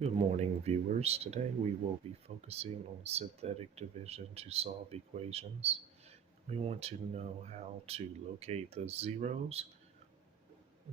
Good morning, viewers. Today we will be focusing on synthetic division to solve equations. We want to know how to locate the zeros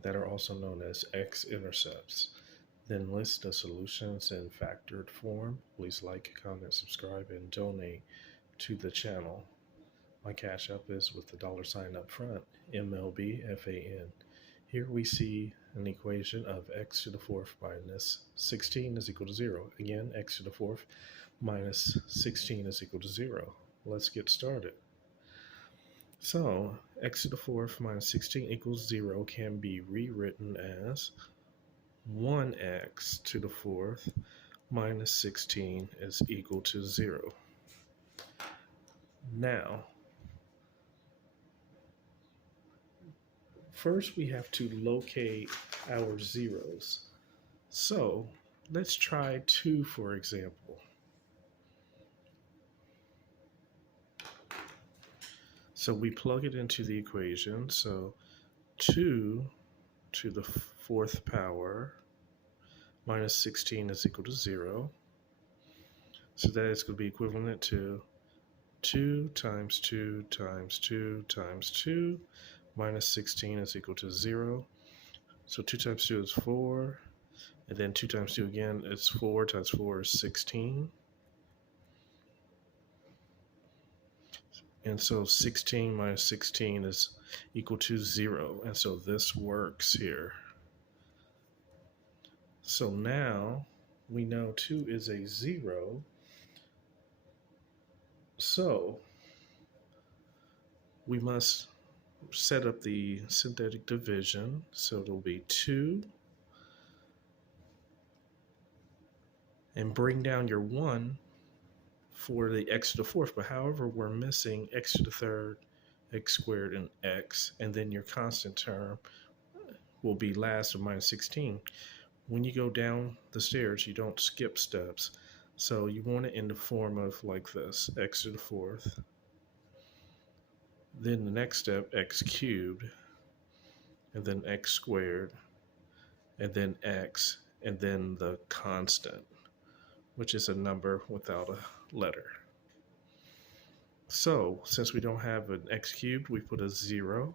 that are also known as x-intercepts. Then list the solutions in factored form. Please like, comment, subscribe, and donate to the channel. My cash app is with the $ up front, MLBFan. Here we see an equation of x to the fourth minus 16 is equal to 0. Again, x to the fourth minus 16 is equal to 0. Let's get started. So, x to the fourth minus 16 equals 0 can be rewritten as 1x to the fourth minus 16 is equal to 0. Now, first we have to locate our zeros. So let's try 2, for example. So we plug it into the equation. So 2 to the fourth power minus 16 is equal to 0. So that is going to be equivalent to 2 times 2 times 2 times 2 minus 16 is equal to 0. So 2 times 2 is 4. And then 2 times 2 again is 4 times 4 is 16. And so 16 minus 16 is equal to 0. And so this works here. So now we know 2 is a 0. So we must set up the synthetic division. So it'll be 2. And bring down your 1 for the x to the fourth. But however, we're missing x to the third, x squared, and x. And then your constant term will be last of minus 16. When you go down the stairs, you don't skip steps. So you want it in the form of like this, x to the fourth. Then the next step, x cubed, and then x squared, and then x, and then the constant, which is a number without a letter. So since we don't have an x cubed, we put a 0.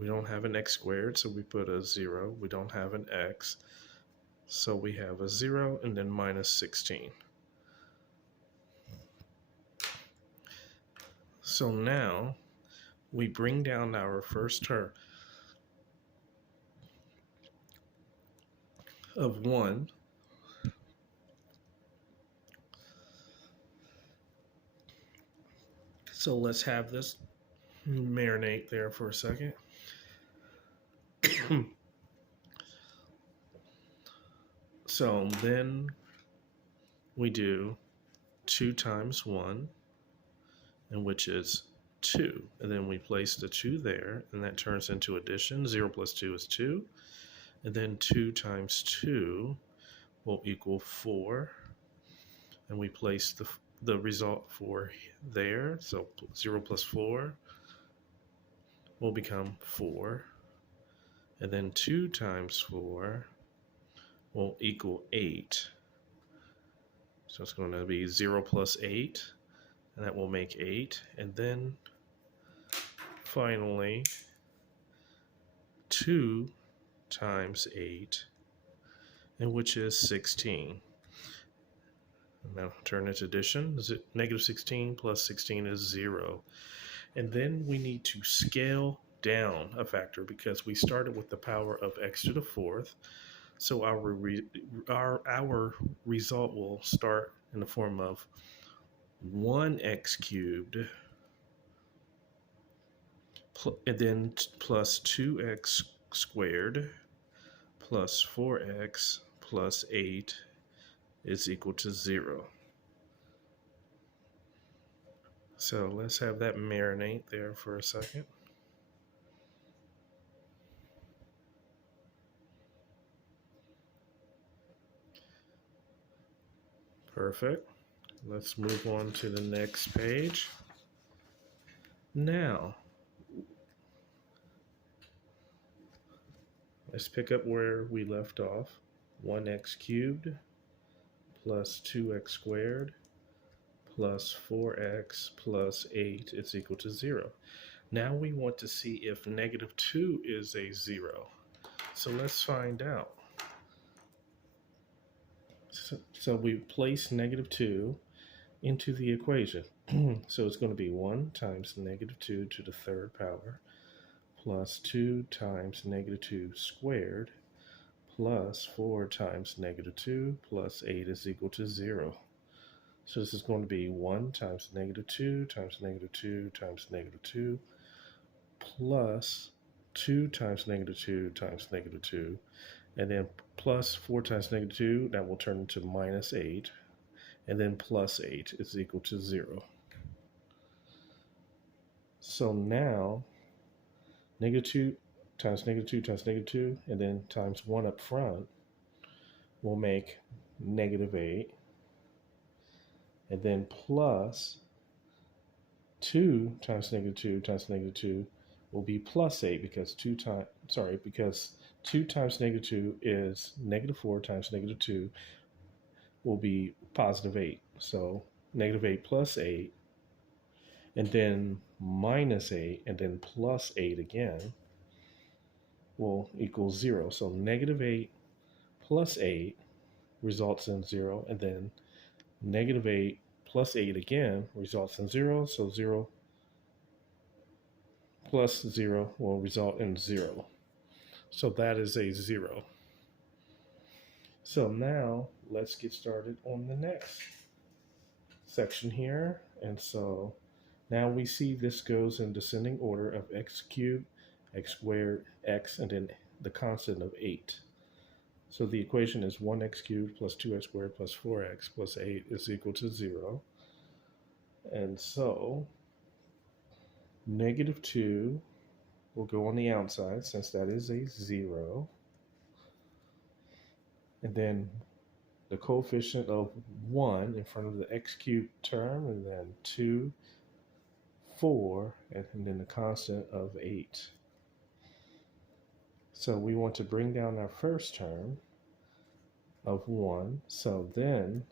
We don't have an x squared, so we put a 0. We don't have an x, so we have a 0 and then minus 16. So now we bring down our first term of 1. So let's have this marinate there for a second. So then we do 2 times 1, and which is 2. And then we place the 2 there, and that turns into addition. 0 plus 2 is 2. And then 2 times 2 will equal 4. And we place the result 4 there. So 0 plus 4 will become 4. And then 2 times 4 will equal 8. So it's going to be 0 plus 8, and that will make 8. And then finally 2 times 8, and which is 16. Now turn it to addition. Is it negative 16 plus 16 is 0. And then we need to scale down a factor because we started with the power of x to the fourth. So our result will start in the form of 1x cubed and then plus 2x squared plus 4x plus 8 is equal to 0. So let's have that marinate there for a second. Perfect. Let's move on to the next page. Now, let's pick up where we left off. 1x cubed plus 2x squared plus 4x plus 8 is equal to 0. Now we want to see if negative 2 is a 0. So let's find out. So we place negative 2 into the equation. So it's going to be 1 times negative 2 to the third power plus 2 times negative 2 squared plus 4 times negative 2 plus 8 is equal to 0. So this is going to be 1 times negative 2 times negative 2 times negative 2 plus 2 times negative 2 times negative 2, and then plus 4 times negative 2, that will turn into minus 8, and then plus 8 is equal to 0. So now, negative 2 times negative 2 times negative 2, and then times 1 up front will make negative 8, and then plus 2 times negative 2 times negative 2 will be plus 8 because 2 times negative 2 is negative 4 times negative 2 will be positive 8. So negative 8 plus 8, and then minus 8, and then plus 8 again will equal 0. So negative 8 plus 8 results in 0, and then negative 8 plus 8 again results in 0. So 0 plus 0 will result in 0. So that is a 0. So now let's get started on the next section here. And so now we see this goes in descending order of x cubed, x squared, x, and then the constant of 8. So the equation is 1x cubed plus 2x squared plus 4x plus 8 is equal to 0. And so negative 2 will go on the outside since that is a 0. And then the coefficient of 1 in front of the x cubed term, and then 2, 4, and then the constant of 8. So we want to bring down our first term of 1. So then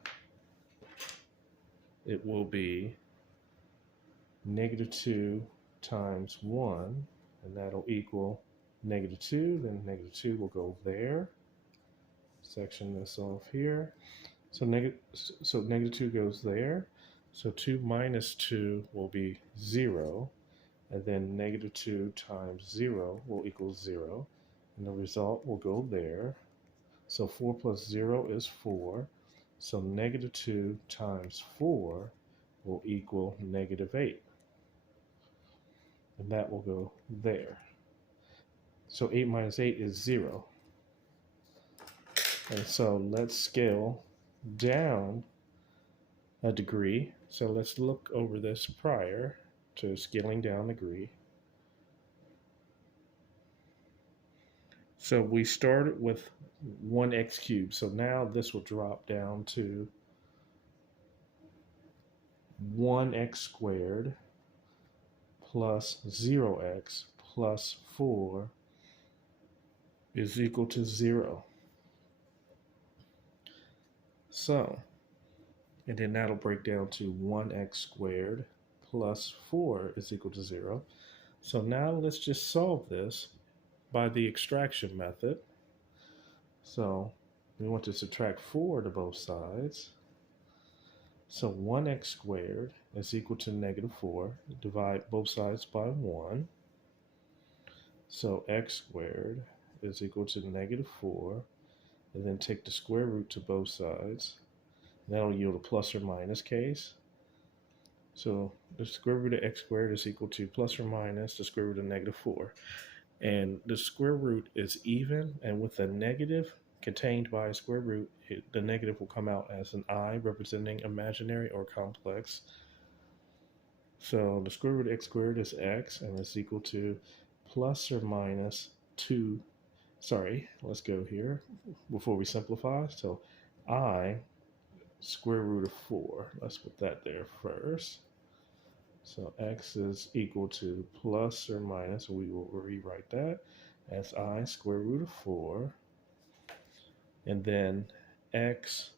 it will be negative 2 times 1, and that'll equal negative 2. Then negative 2 will go there. Section this off here. So negative 2 goes there. So 2 minus 2 will be 0. And then negative 2 times 0 will equal 0. And the result will go there. So 4 plus 0 is 4. So negative 2 times 4 will equal negative 8. And that will go there. So 8 minus 8 is 0. And so let's scale down a degree. So let's look over this prior to scaling down a degree. So we started with 1x cubed. So now this will drop down to 1x squared plus 0x plus 4 is equal to 0. So, and then that'll break down to 1x squared plus 4 is equal to 0. So now let's just solve this by the extraction method. So we want to subtract 4 to both sides. So 1x squared is equal to negative 4. Divide both sides by 1. So x squared is equal to negative 4. And then take the square root to both sides. And that'll yield a plus or minus case. So the square root of x squared is equal to plus or minus the square root of negative 4. And the square root is even, and with a negative contained by a square root, the negative will come out as an I representing imaginary or complex. So the square root of x squared is x, and it's equal to plus or minus 2. Sorry, let's go here before we simplify. So I square root of 4. Let's put that there first. So x is equal to plus or minus, we will rewrite that as I square root of 4. And then x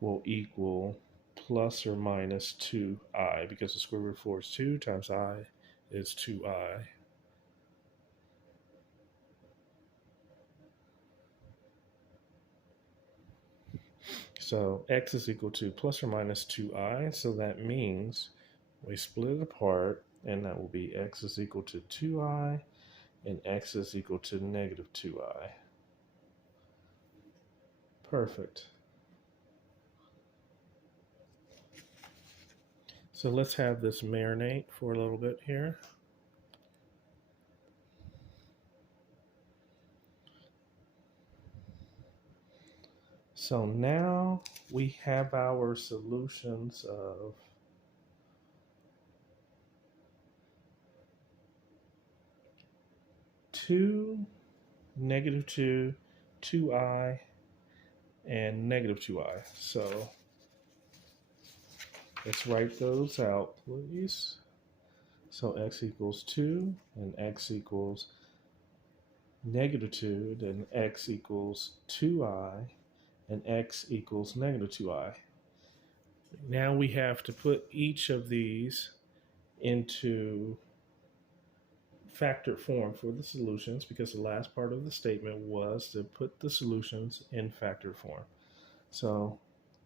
will equal plus or minus 2i, because the square root of 4 is 2 times I is 2i. So x is equal to plus or minus 2i, so that means we split it apart, and that will be x is equal to 2i, and x is equal to negative 2i. Perfect. So let's have this marinate for a little bit here. So now we have our solutions of two, negative 2, 2i, and negative 2i. So let's write those out, please. So x equals 2, and x equals negative 2, then x equals 2i, and x equals negative 2i. Now we have to put each of these into factored form for the solutions, because the last part of the statement was to put the solutions in factored form. So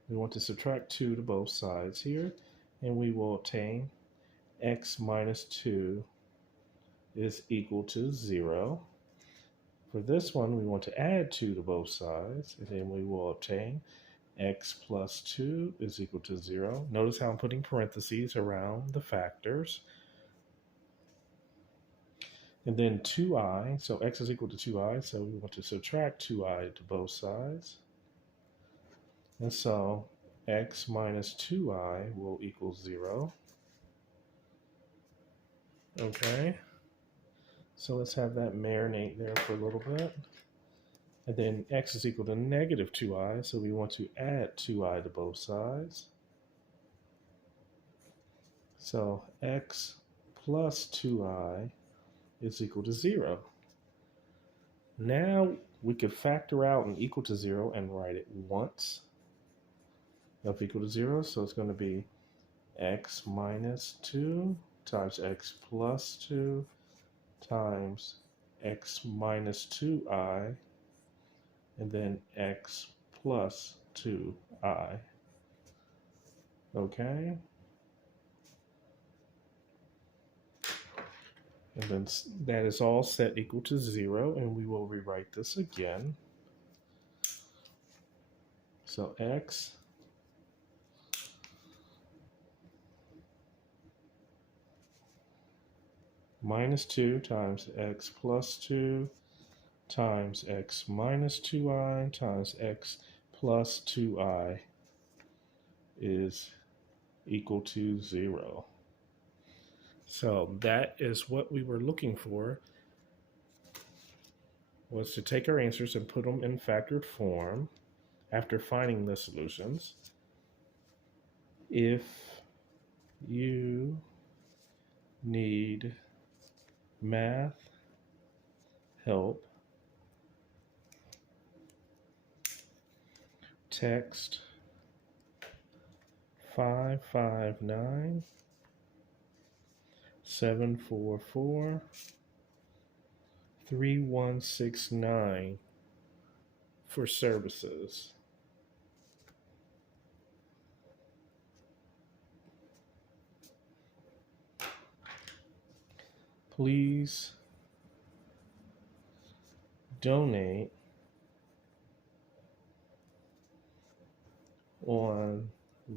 we want to subtract 2 to both sides here, and we will obtain x minus 2 is equal to 0. For this one, we want to add 2 to both sides, and then we will obtain x plus 2 is equal to 0. Notice how I'm putting parentheses around the factors. And then 2i, so x is equal to 2i, so we want to subtract 2i to both sides. And so x minus 2i will equal 0. Okay, so let's have that marinate there for a little bit. And then x is equal to negative 2i, so we want to add 2i to both sides. So x plus 2i is equal to 0. Now we could factor out an equal to 0 and write it once of equal to 0. So it's going to be x minus 2 times x plus 2 times x minus 2i, and then x plus 2i. Okay? And then that is all set equal to 0, and we will rewrite this again. So x minus 2 times x plus 2 times x minus 2i times x plus 2i is equal to 0. So that is what we were looking for, was to take our answers and put them in factored form after finding the solutions. If you need math help, text 559 744 3169 for services. Please donate on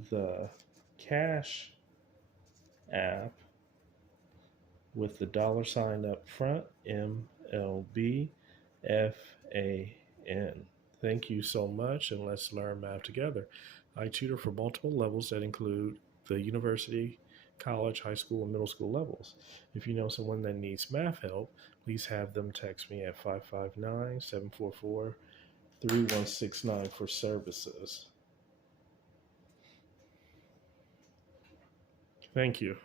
the Cash app with the $ up front, MLBFan. Thank you so much, and let's learn math together. I tutor for multiple levels that include the university, college, high school, and middle school levels. If you know someone that needs math help, please have them text me at 559 744 3169 for services. Thank you.